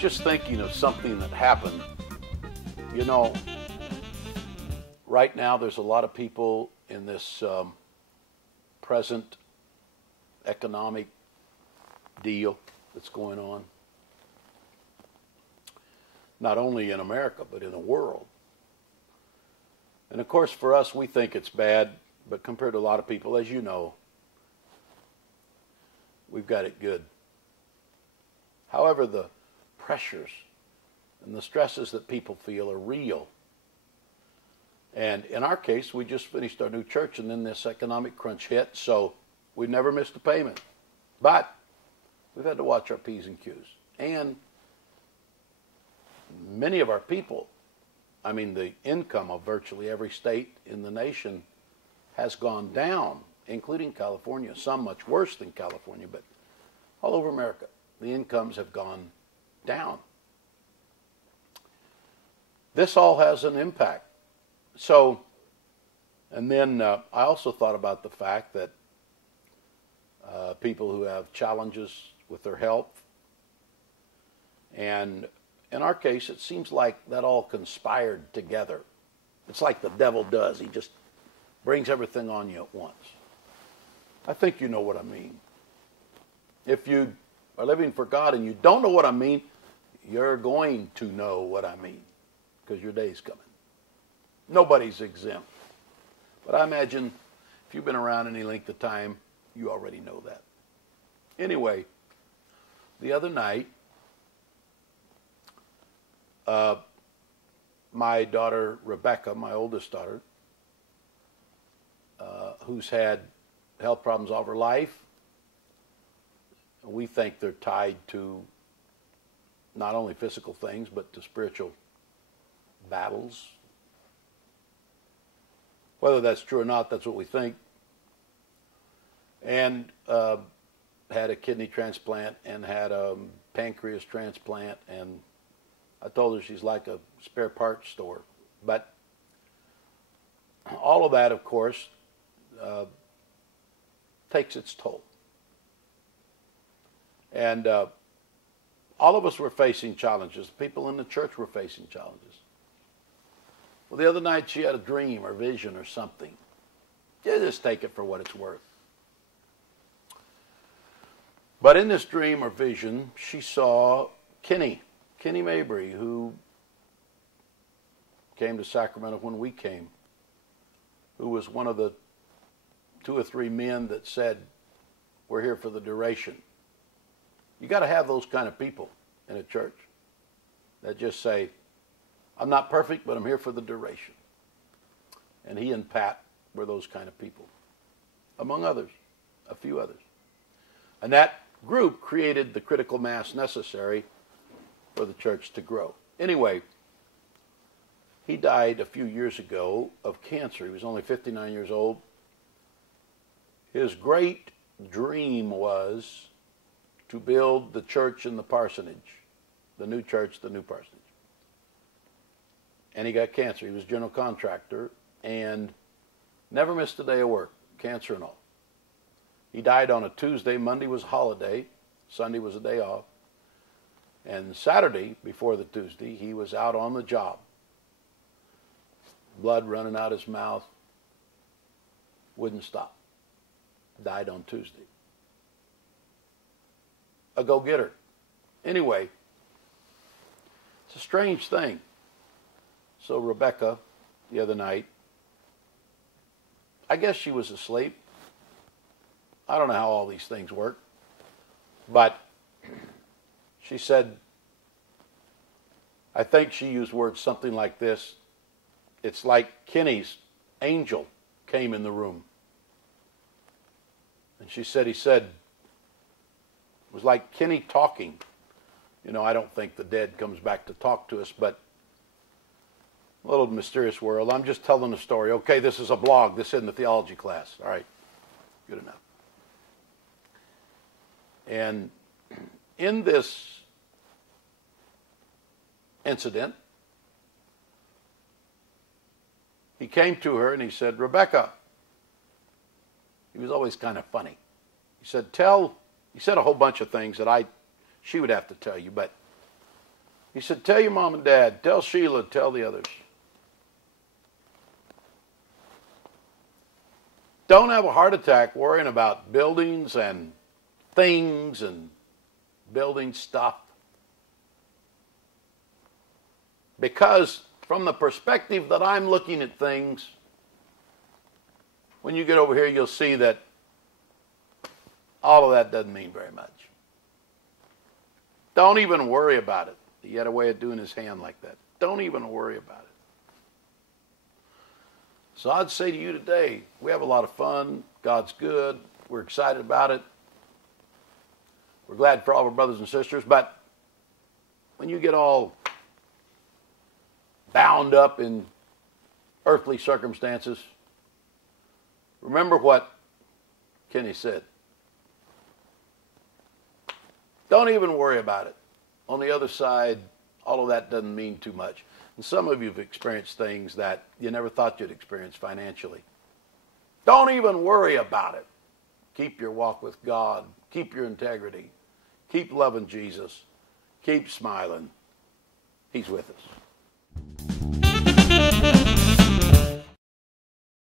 just thinking of something that happened. You know, right now there's a lot of people in this present economic deal that's going on, not only in America, but in the world. And of course, for us, we think it's bad, but compared to a lot of people, as you know, we've got it good. However, the pressures and the stresses that people feel are real. And in our case, we just finished our new church, and then this economic crunch hit, so we've never missed a payment. But we've had to watch our P's and Q's. And many of our people, I mean, the income of virtually every state in the nation has gone down, including California, some much worse than California, but all over America, the incomes have gone down. This all has an impact. So, and then I also thought about the fact that people who have challenges with their health, and in our case, it seems like that all conspired together. It's like the devil does. He just brings everything on you at once. I think you know what I mean. If you are living for God and you don't know what I mean, you're going to know what I mean, because your day's coming. Nobody's exempt. But I imagine if you've been around any length of time, you already know that. Anyway, the other night, my daughter Rebecca, my oldest daughter, who's had health problems all her life, we think they're tied to not only physical things, but to spiritual battles. Whether that's true or not, that's what we think. And had a kidney transplant and had a pancreas transplant, and I told her she's like a spare parts store. But all of that, of course, takes its toll. And all of us were facing challenges. People in the church were facing challenges. Well, the other night she had a dream or vision or something. You just take it for what it's worth. But in this dream or vision, she saw Kenny Mabry, who came to Sacramento when we came, who was one of the 2 or 3 men that said, we're here for the duration. You got to have those kind of people in a church that just say, I'm not perfect, but I'm here for the duration. And he and Pat were those kind of people, among others, a few others. And that group created the critical mass necessary for the church to grow. Anyway, he died a few years ago of cancer. He was only 59 years old. His great dream was to build the church in the parsonage, the new church, the new parsonage. And he got cancer. He was a general contractor and never missed a day of work, cancer and all. He died on a Tuesday. Monday was a holiday. Sunday was a day off. And Saturday, before the Tuesday, he was out on the job. Blood running out his mouth. Wouldn't stop. Died on Tuesday. A go-getter. Anyway, it's a strange thing. So Rebecca, the other night, I guess she was asleep. I don't know how all these things work. But she said, I think she used words something like this. It's like Kenny's angel came in the room. And she said, it was like Kenny talking. You know, I don't think the dead comes back to talk to us, but a little mysterious world. I'm just telling a story. Okay, this is a blog. This isn't a theology class. All right, good enough. And in this incident, he came to her and he said, Rebecca. He was always kind of funny. He said a whole bunch of things that she would have to tell you, but He said, tell your mom and dad, tell Sheila, tell the others. Don't have a heart attack worrying about buildings and things and building stuff. Because from the perspective that I'm looking at things, when you get over here, you'll see that all of that doesn't mean very much. Don't even worry about it. He had a way of doing his hand like that. Don't even worry about it. So I'd say to you today, we have a lot of fun. God's good. We're excited about it. We're glad for all of our brothers and sisters. But when you get all bound up in earthly circumstances, remember what Kenny said. Don't even worry about it. On the other side, all of that doesn't mean too much. And some of you have experienced things that you never thought you'd experience financially. Don't even worry about it. Keep your walk with God. Keep your integrity. Keep loving Jesus. Keep smiling. He's with us.